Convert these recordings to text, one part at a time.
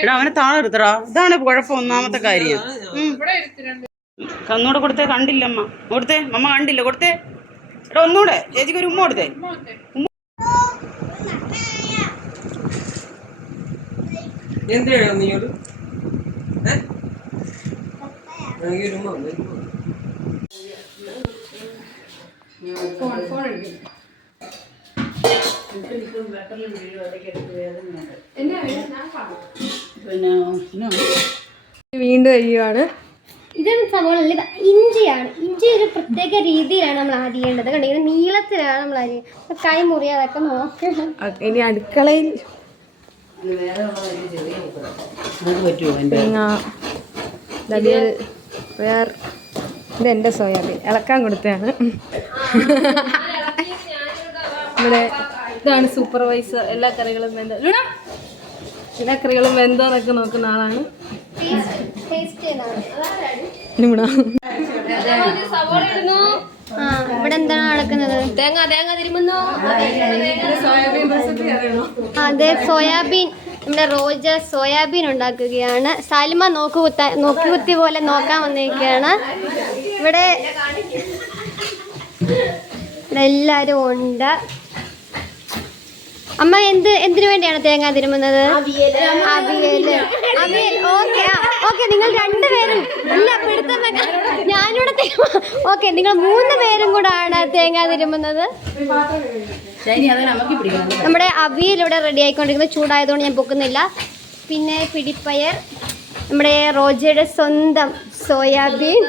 എടാ അവനെ താഴെ എടുത്തടാ. ഇതാണ് കുഴപ്പം. ഒന്നാമത്തെ കാര്യം കന്നൂടെ കൊടുത്തേ. കണ്ടില്ലമ്മ കൊടുത്തേ. അമ്മ കണ്ടില്ല. കൊടുത്തേ. എടാ ഒന്നുകൂടെ ചേച്ചിക്ക് ഒരു ഉമ്മ കൊടുത്തേ. എന്തിനാ നീയോട് വീണ്ടും അരിയുവാണ്. ഇതൊരു സംഭവമല്ല, ഇഞ്ചിയാണ്. ഇഞ്ചി ഒരു പ്രത്യേക രീതിയിലാണ് നമ്മൾ അരിയേണ്ടത്. കണ്ടോ, ഇങ്ങനെ നീളത്തിലാണ് നമ്മൾ അരിയുന്നത്. കൈ മുറിയാതൊക്കെ നോക്കണം. ഇനി അടുക്കളയിൽ ഇതെന്റെ സോയാബീൻ ഇളക്കാൻ കൊടുത്തതാണ്. ഇവിടെ ഇതാണ് സൂപ്പർവൈസർ. എല്ലാ കറികളും വെന്തോന്നൊക്കെ നോക്കുന്ന ആളാണ്. ഇവിടെ എന്താണ് നടക്കുന്നത്? തേങ്ങ തിരുമുന്നു. അതെ, സോയാബീൻ. നമ്മുടെ റോജ സോയാബീൻ ഉണ്ടാക്കുകയാണ്. സാലിമ നോക്കുകുത്തി പോലെ നോക്കാൻ വന്നിരിക്കുകയാണ്. ഇവിടെ എല്ലാവരും ഉണ്ട്. അമ്മ എന്തിനു വേണ്ടിയാണ് തേങ്ങ തിരുമുന്നത്? അവിയൽ. ഓക്കെ, നിങ്ങൾ രണ്ടുപേരും ഇല്ല പിടുത്തം വെക്കാൻ. ഞാനിവിടെ ഓക്കെ, നിങ്ങൾ 3 പേരും കൂടാണ് തേങ്ങ തിരുമുന്നത്. നമ്മുടെ അവിയൽ ഇവിടെ റെഡി ആയിക്കൊണ്ടിരിക്കുന്നത്. ചൂടായതുകൊണ്ട് ഞാൻ പൊക്കുന്നില്ല. പിന്നെ പിടിപ്പയർ, നമ്മുടെ റോജയുടെ സ്വന്തം സോയാബീൻ.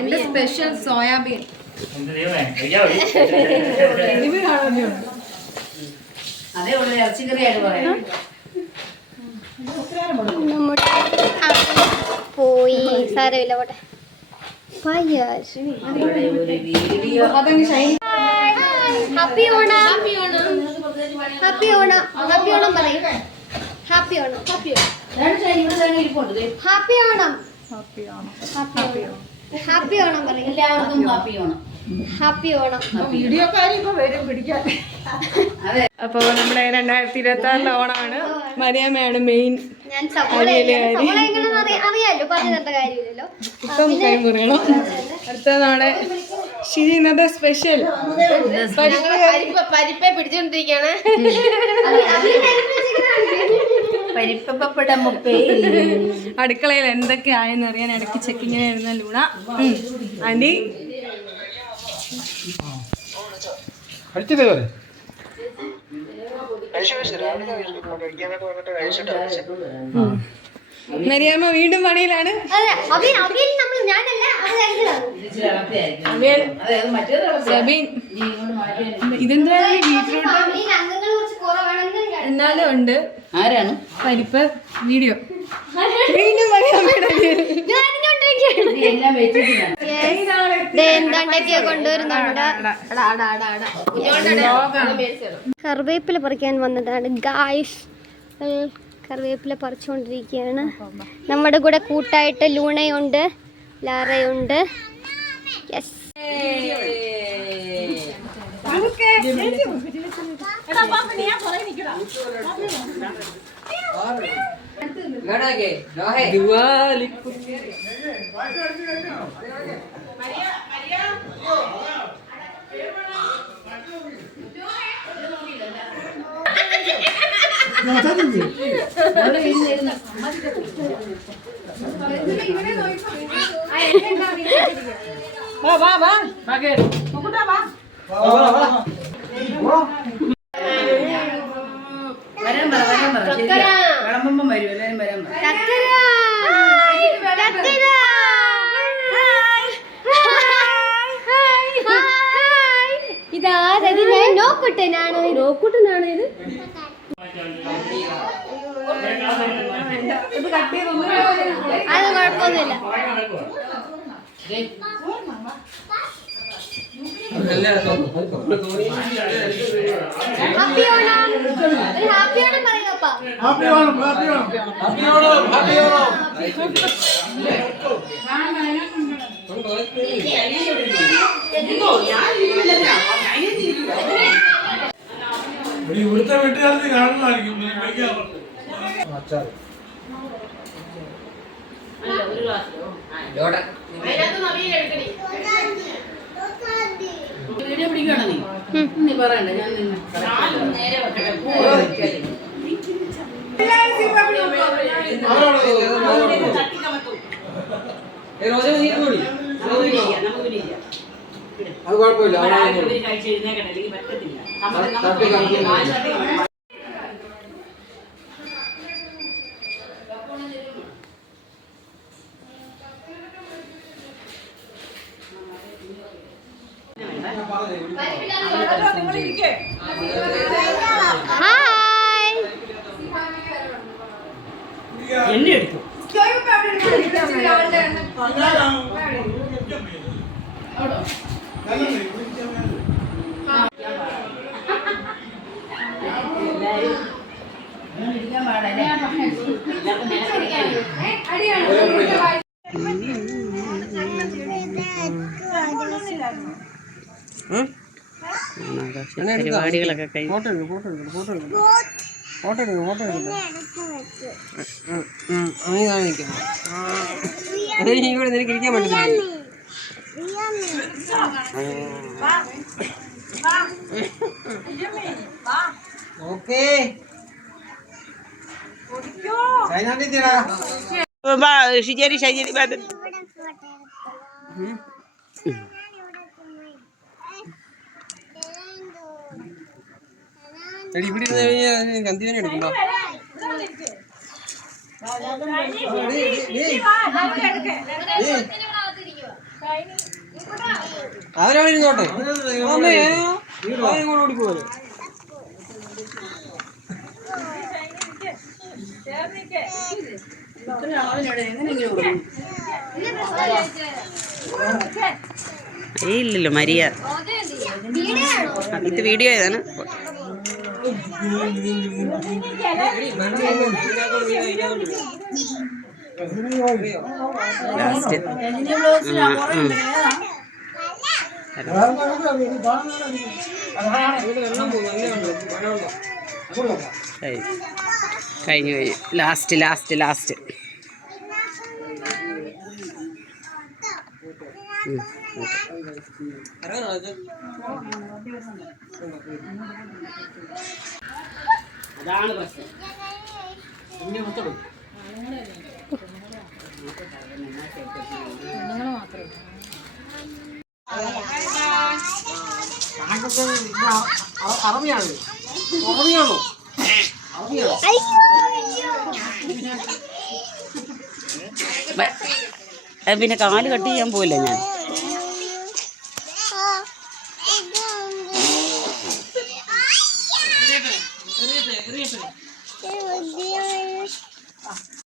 എന്റെ സ്പെഷ്യൽ സോയാബീൻ. പോയി സാരമില്ല, പോട്ടെ. Happy Onam. Happy Onam. Happy Onam പറയും. Happy Onam. Happy Onam. Happy Onam. Happy Onam പറയും. എല്ലാവർക്കും ഹാപ്പി ഓണം. ഹാപ്പി ഓണം. അപ്പൊ നമ്മുടെ 2026 ഓണമാണ്. മരിയമ്മയാണ് മെയിൻ. അറിയാലോ, പറഞ്ഞു തരേണ്ട കാര്യമില്ലല്ലോ. ഇപ്പം കൈ മുറിയണം. അടുത്ത നാളെ ഇന്നത്തെ സ്പെഷ്യൽ പരിപ്പെ പിടിച്ചോണ്ടിരിക്കാണ്. അടുക്കളയിൽ എന്തൊക്കെ ആയെന്ന് അറിയാൻ ഇടയ്ക്ക് ചെക്കിങ്ങനെ ആയിരുന്ന ലൂണ. ആന്റി മരിയമ്മ വീണ്ടും പണിയിലാണ്. ഇതെന്താണ് ബീറ്റ്റൂട്ട് എന്നാലും ഉണ്ട്. ആരാണ് പരിപ്പ് വീഡിയോ വീണ്ടും കറിവേപ്പില പറിക്കാൻ വന്നതാണ് ഗായ്സ്. കറിവേപ്പില പറിച്ചുകൊണ്ടിരിക്കുകയാണ്. നമ്മുടെ കൂടെ കൂട്ടായിട്ട് ലൂണയുണ്ട്, ലാറയുണ്ട്. യെസ്, ഇതാരത്? ഞാൻ നോക്കുട്ടനാണ്. നോക്കുട്ടനാണ് ഇത്. അത് കുഴപ്പമൊന്നുമില്ല. ഹാപ്പി ഓണം. ഹാപ്പി ഓണം പറയപ്പാ. ഇവിടുത്തെ വീട്ടുകാർക്ക് കാണുന്നതായിരിക്കും വീഡിയോ പിടിക്കണോ നീ പറയണ്ട ഞാൻ നേരെ അത് കുഴപ്പമില്ല. കഴിച്ച് എഴുന്നേക്കട്ടെ, അല്ലെങ്കിൽ പറ്റത്തില്ല. ഹായ്. എന്നെ എടുത്തു. പരിപാടികളൊക്കെ കഴിഞ്ഞു. ഇവിടെ നിനക്ക് ഇരിക്കാൻ പറ്റത്തില്ല. ഓക്കേ ഷിജേരി ഷൈജേരി ഇവിടെ ഇരുന്ന് കഴിഞ്ഞാൽ ഗന്ധിവേന എടുക്കണ്ടോ? അവരവിടെ ഇരുന്നോട്ടെ. ഓടിപ്പോവല്ലേ? ഇല്ലല്ലോ മരിയ, ഇത് വീഡിയോ ഏതാണ്? ലാസ്റ്റ് കഴിഞ്ഞു ലാസ്റ്റ് ലാസ്റ്റ് ലാസ്റ്റ് അതാണ് പ്രശ്നം. അറബിയാണ്. അറബിയാണോ? പിന്നെ കാല് കട്ട് ചെയ്യാൻ പോയില്ല ഞാൻ.